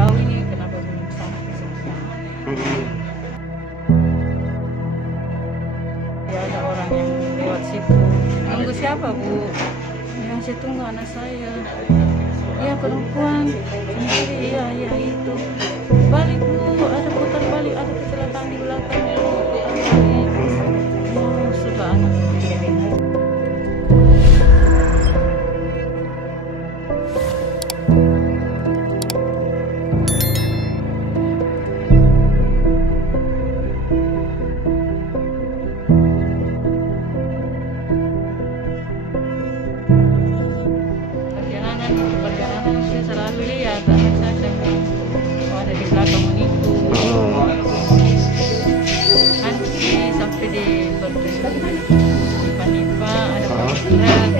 jauh ini kenapa belum sampai sebenarnya? Ya ada orang yang lewat situ. Nunggu siapa Bu? Yang saya tunggu anak saya. Iya perempuan sendiri, iya itu. Balik Bu, ada putar balik, ada kecelakaan di belakang Bu. Putar balik. Oh sudah anak. Perjalanan saya selalu lihat anak saya ada di belakang itu. Nanti sampai di Nipa ada truk.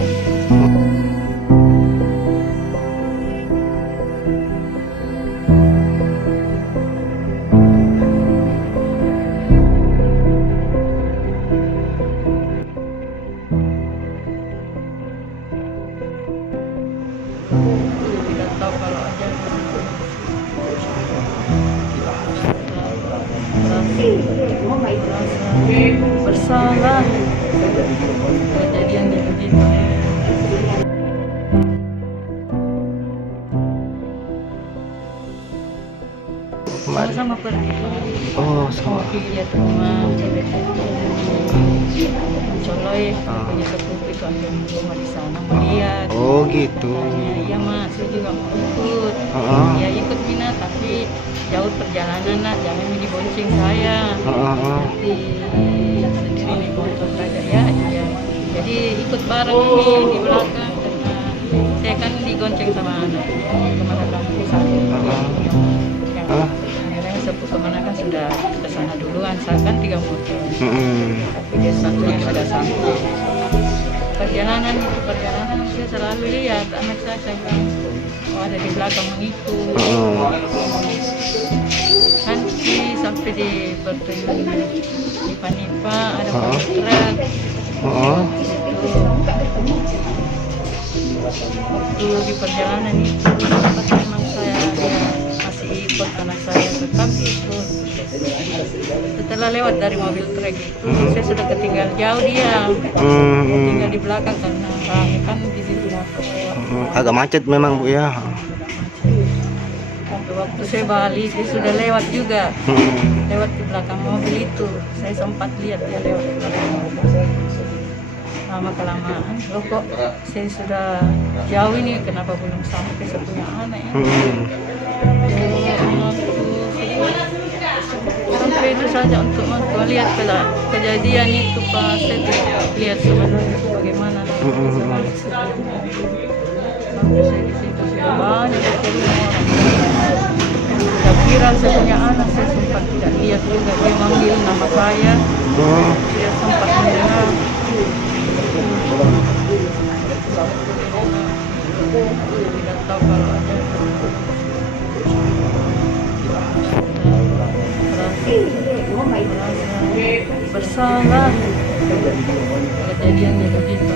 Tidak tahu kalau ada bersalah kejadian begitu. Sama-sama pergi. Oh, sama. Lihat rumah Coloy punya sepupu itu ambil rumah di sana melihat. Oh gitu. Iya Mas, saya juga mau ikut. Ya ikut Mina tapi jauh perjalanan nak, jangan dibonceng saya. Nanti sendiri nih motor saja ya. Iya. Jadi ikut bareng ini di belakang karena saya kan digonceng sama anak kemana kampung saya. Yang sepupu kemana kan sudah ke sana duluan, saya kan 3 motor. Tapi dia satunya sudah sampai. Perjalanan saya selalu lihat anak saya bilang, oh ada di belakang itu. Nanti sampai di Nipa ada truk. Waktu di perjalanan itu memang saya masih ikut anak saya tetap ikut. Setelah lewat dari mobil truk itu saya sudah ketinggal jauh dia. Tinggal di belakang karena rame kan di situ agak macet memang Bu ya. Waktu saya balik dia sudah lewat juga. Lewat di belakang mobil itu. Saya sempat lihat dia lewat di belakang mobil. Lama kelamaan, loh kok saya sudah jauh ini kenapa belum sampai saya punya anak ya? Sampai itu saja untuk melihat kejadian itu pas saya lihat sebenarnya bagaimana. Sampai saya di situ sudah banyak orang. Sudah viral saya punya anak, saya sempat tidak lihat juga dia manggil nama saya. Dia sempat mendengar. Tidak tahu kalau ada bersalah kejadian begitu.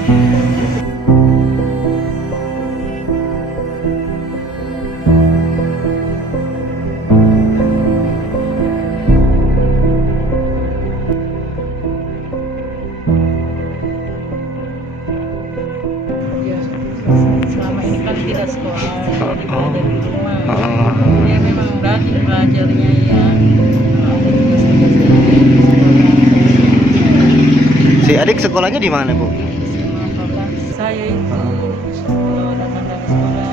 Selama ini kan tidak sekolah, jadi belajar di rumah. Dia memang rajin belajarnya ya. Si adik sekolahnya di mana Bu? Saya itu kalau datang dari sekolah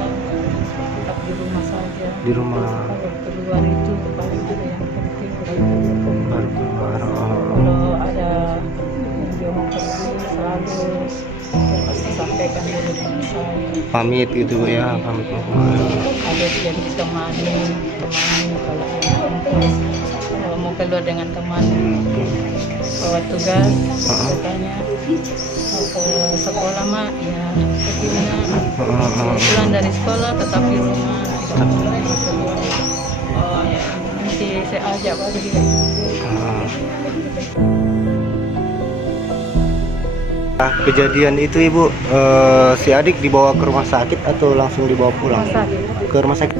tetap di rumah saja. Di rumah. Kalau keluar itu paling ada yang penting Baru keluar. Kalau ada yang dia mau pergi selalu saya pasti sampaikan dulu dengan saya. Pamit gitu Bu ya, pamit mau kemana? Ada yang ditemani kalau mau keluar dengan teman bawa tugas katanya mau ke sekolah mak ya pergi Mina. Pulang dari sekolah tetap di rumah tidak boleh keluar. Oh ya nanti saya ajak lagi. Kejadian itu Ibu, si adik dibawa ke rumah sakit atau langsung dibawa pulang? Rumah sakit. Ke rumah sakit.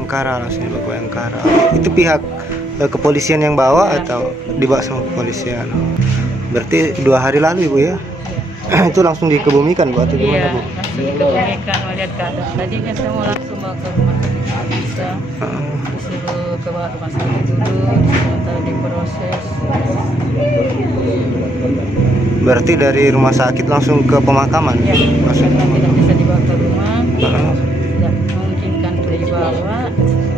Bayangkara, langsung dibawa ke Bayangkara. Itu pihak kepolisian yang bawa Ya. atau dibawa sama kepolisian? Berarti 2 hari lalu ibu ya? Itu langsung dikebumikan bu atau gimana Iya, bu? langsung dikebumikan melihat keadaan. Tadi kan saya mau langsung bawa ke rumah sakit bisa, disuruh ke bawah rumah sakit dulu, sementara diproses. Berarti dari rumah sakit langsung ke pemakaman? Ya, Langsung. karena tidak bisa dibawa ke rumah, Heeh. tidak memungkinkan untuk dibawa,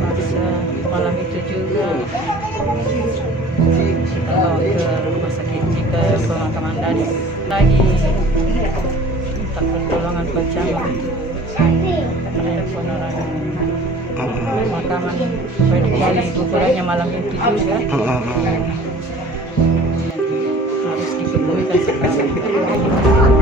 masa malam itu juga kita bawa ke rumah sakit ke pemakaman dari lagi minta pertolongan pecamat untuk telepon orang pemakaman supaya dicari kuburannya malam itu juga. Heeh. Harus dikebumikan sekarang.